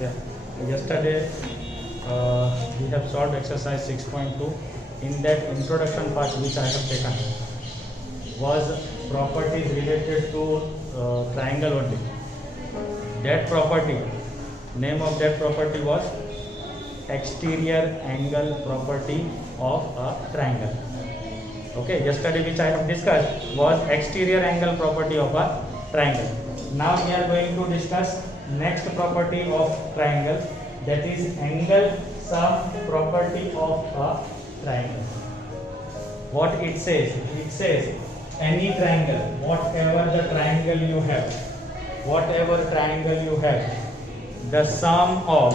Yeah. Yesterday we have solved exercise 6.2. In that introduction part which I have taken was properties related to triangle only. That property, name of that property was exterior angle property of a triangle. Okay, yesterday which I have discussed was exterior angle property of a triangle. Now we are going to discuss next property of triangle, that is angle sum property of a triangle. What it says? It says any triangle, whatever triangle you have, the sum of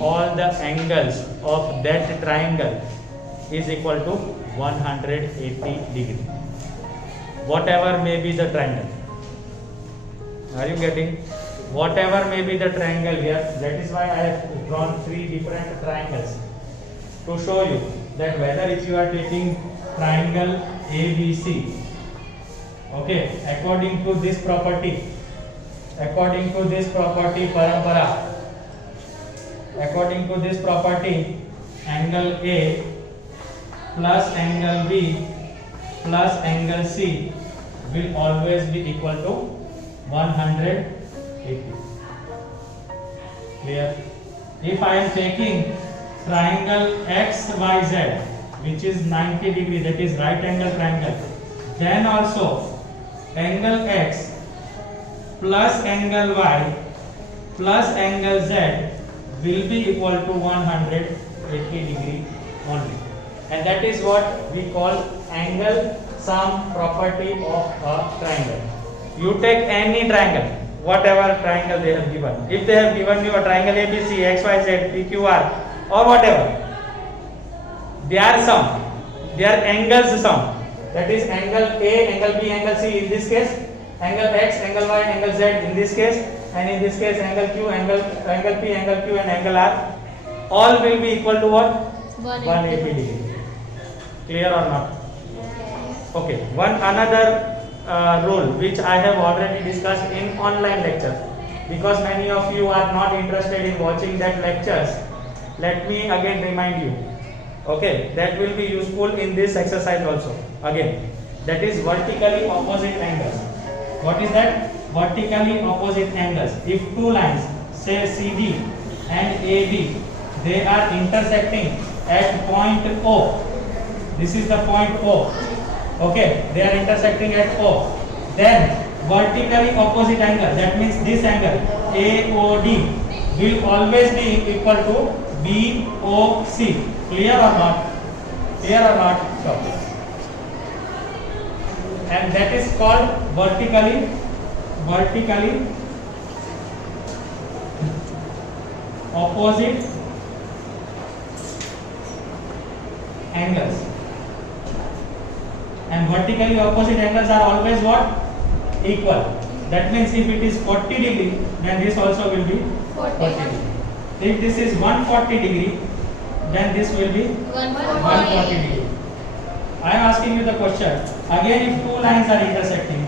all the angles of that triangle is equal to 180 degree. Whatever may be the triangle. Are you getting? Whatever may be the triangle here, that is why I have drawn three different triangles to show you that whether if you are taking triangle ABC, okay, according to this property parampara, according to this property, angle A plus angle B plus angle C will always be equal to 180. Clear? If I am taking triangle XYZ, which is 90 degree, that is right angle triangle, then also angle X plus angle Y plus angle Z will be equal to 180 degree only. And that is what we call angle sum property of a triangle. You take any triangle, whatever triangle they have given. If they have given you a triangle ABC, XYZ, PQR or whatever, their sum, their angles sum, that is angle A, angle B, angle C in this case, angle X, angle Y, angle Z in this case, and in this case angle Q, angle P, angle Q and angle R, all will be equal to what? 180 degree. Clear or not? Okay. One another rule which I have already discussed in online lecture, because many of you are not interested in watching that lectures, let me again remind you. Okay, that will be useful in this exercise also. Again, that is vertically opposite angles. What is that? Vertically opposite angles. If two lines, say CD and AB, they are intersecting at point O. This is the point O. Okay, they are intersecting at O. Then vertically opposite angle, that means this angle AOD will always be equal to BOC. Clear or not? Clear or not? So, and that is called vertically opposite angles. And vertically opposite angles are always what? Equal. That means if it is 40 degree, then this also will be 40 degree. If this is 140 degree, then this will be 140 degree. I am asking you the question. Again, if two lines are intersecting,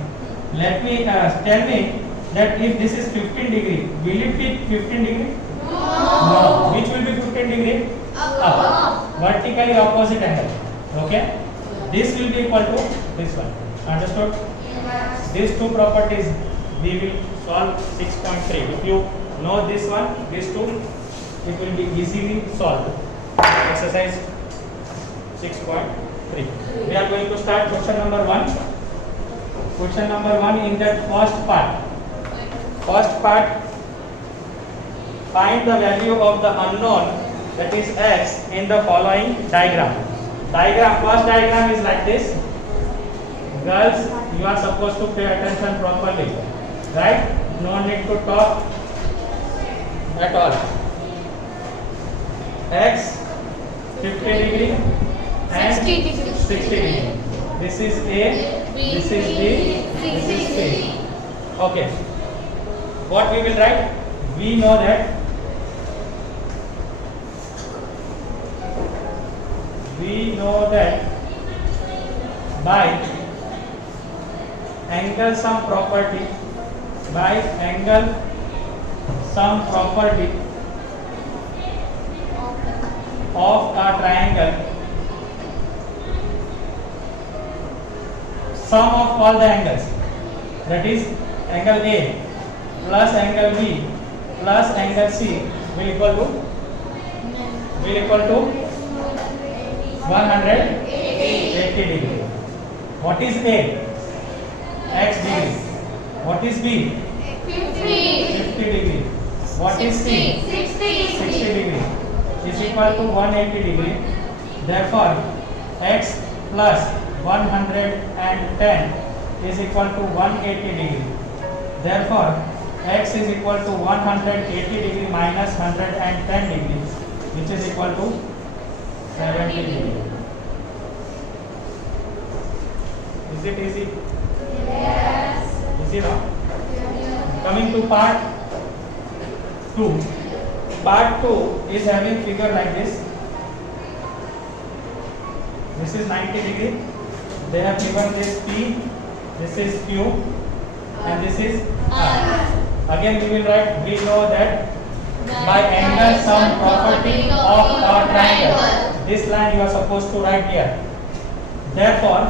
let me tell me that if this is 15 degree, will it be 15 degree? No. Which will be 15 degree? Up. Vertically opposite angle. Okay. This will be equal to this one. Understood? Yes. These two properties we will solve 6.3. If you know this one, these two, it will be easily solved. Exercise 6.3. We are going to start question number 1. Question number 1 in that first part. First part, find the value of the unknown, that is x, in the following diagram. First diagram is like this. Girls, you are supposed to pay attention properly, right? No need to talk at all. X 50 degree and 60 degree. This is A, this is B, this is C. Okay. What we will write? We know that by angle sum property of a triangle, sum of all the angles, that is angle A plus angle B plus angle C will equal to 180 degree. What is A? X degree. What is B? 50 degree. What is C? 60 degree. Is equal to 180 degree. Therefore, X plus 110 is equal to 180 degree. Therefore, X is equal to 180 degree minus 110 degree, which is equal to 70 degree. Is it easy? Yes. Easy, no? Coming to part 2. Part 2 is having figure like this. This is 90 degree. They have given this P, this is Q, and this is R. Again we will write, we know that by angle sum property of a triangle. This line you are supposed to write here. Therefore,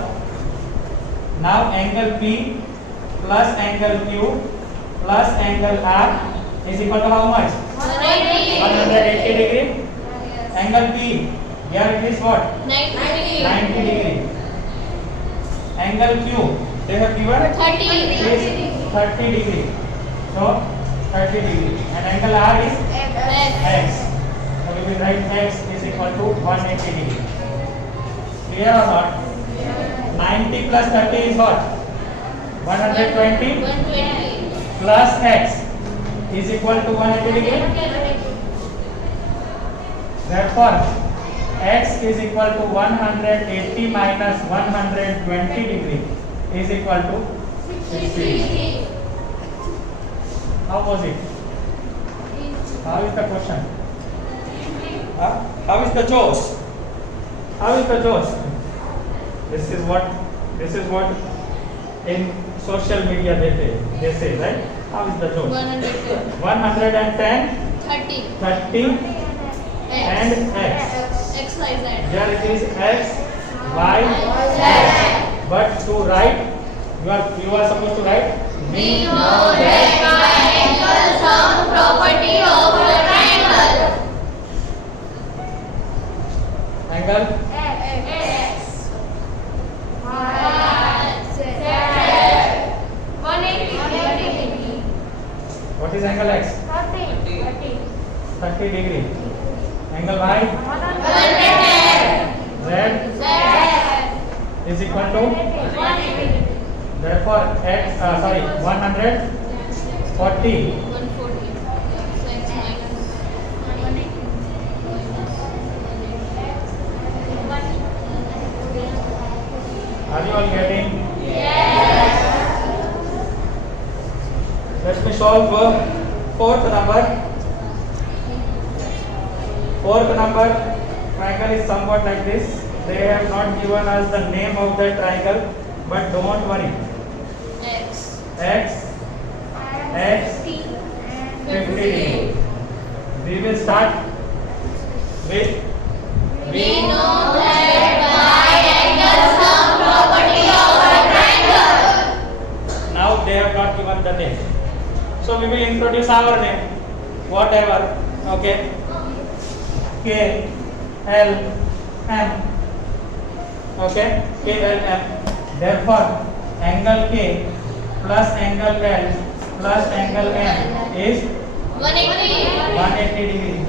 now angle P plus angle Q plus angle R is equal to how much? 180 degree. Angle P, here it is what? 90 degree. Angle Q, they have given 30 degree. So 30 degree. And angle R is X. So we will write X is equal to 180 degree. Clear or not? 90 plus 30 is what? 120 plus X is equal to 180 degree. Therefore, X is equal to 180 minus 120 degree is equal to 60 degree. How was it? How is the question? How is the Jaws? How is the Jaws? This is what in social media they say, right? How is the Jaws? 110, 30 and X. Here it is X, Y, Z. But to write, you are supposed to write. We know that by angle sum property of a triangle. Angle X, Y, Z, 180. What is angle X? 30 degree. Angle Y? 110. Z is equal to? 180. Therefore, 140. 140. Are you all getting? Yes. Let me solve fourth number. Fourth number triangle is somewhat like this. They have not given us the name of the triangle, but don't worry. X, X, 50 degree. We will start with we know that by angle sum property of a triangle. Now they have not given the name, so we will introduce our name, whatever. Okay. K, L, M. Okay. K, L, M. Therefore, angle K plus angle L plus angle M is 180 degree.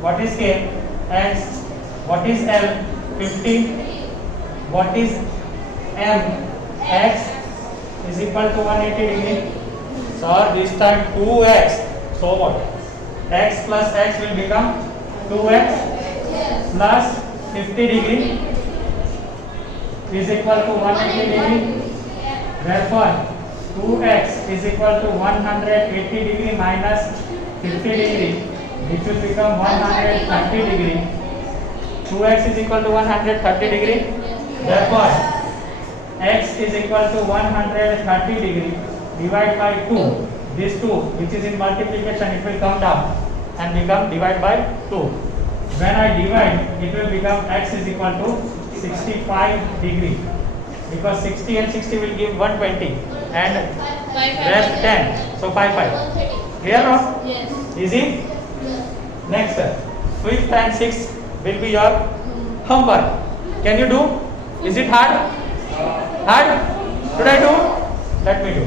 What is K? X. What is L? 50. What is M? X is equal to 180 degree. So this time 2x. So what? X plus X will become 2x plus 50 degree is equal to 180 degree. Therefore, 2x is equal to 180 degree minus 50 degree, which will become 130 degree. 2x is equal to 130 degree. Therefore, x is equal to 130 degree. Divide by 2. This 2, which is in multiplication, it will come down and become divide by 2. when I divide, it will become x is equal to 65 degree, because 60 and 60 will give 120 and rest 10, so 5. Clear or? Yes. Easy? Next, 5th and 6th will be your homework. Can you do? Is it hard? Hard? Should I do? Let me do.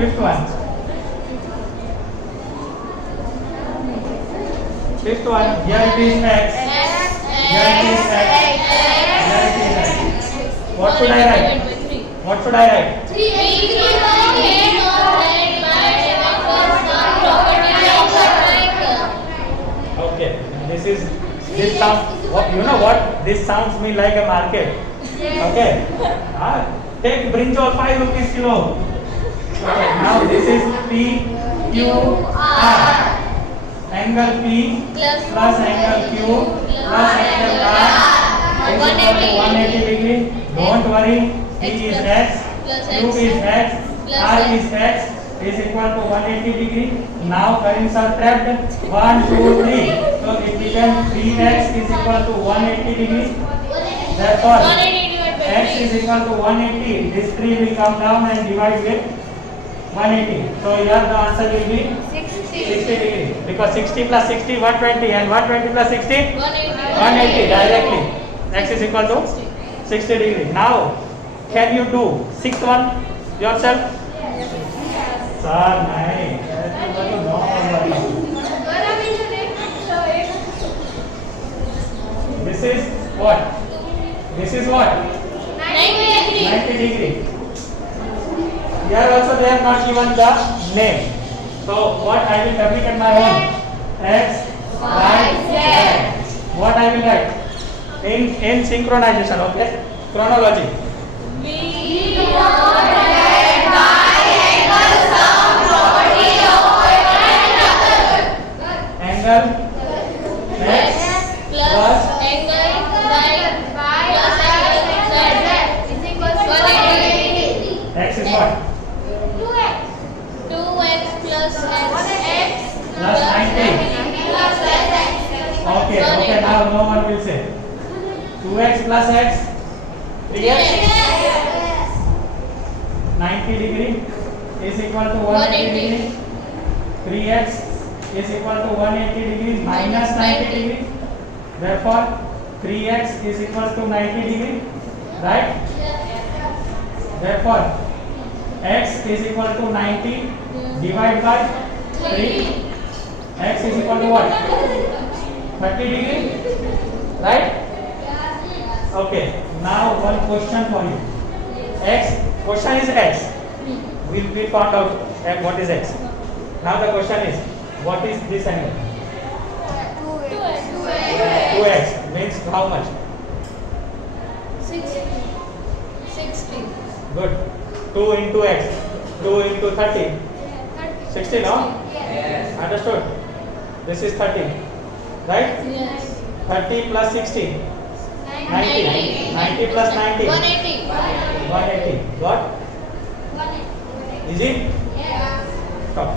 5th one. 5th one. Here it is x. Here it is x. Here it is x. What should I write? What should I write? Okay. This sounds. What you know? What this sounds me like a market. Okay. Take brinjal 5 rupees kilo. Okay. Now this is P Q R. Angle P plus angle Q plus angle R is equal to 180 degree. Don't worry. P is x. Q is x. R is x. Is equal to 180 degree. Now currents are trapped. 1, 2, 3. So it becomes 3x is equal to 180 degree. Therefore, x is equal to 180. This 3 will come down and divide with 180. So here the answer will be 60 degree. Because 60 plus 60, 120, and 120 plus 60, 180 directly. X is equal to 60 degree. Now, can you do 6th one yourself? Sir, nahi. This is what? This is what? 90 degree. Here also they have not given the name. So what I will fabricate my own? X, Y, Z. What I will write? In synchronization, okay? Chronology. Angle x plus angle y plus angle z is equal to 180. x is what? 2x plus x Plus 90. plus x. Okay, now no one will say. 2x plus x, 3x, 90 degree is equal to 180 degree. 3x is equal to 180 degree minus 90 degree. Therefore, 3x is equal to 90 degree, right? Therefore, x is equal to 90 divided by 3. X is equal to what? 30 degree, right? Okay. Now one question for you. X. Question is x. We found out what is x. Now the question is, what is this angle? 2x means how much? 60. Good. 2 into x. 2 into 30. 60, no? Yes. Understood? This is 30. Right? Yes. 30 plus 60. 90. 90 plus 90. 180. 180. Got? Easy? Yeah. Stop.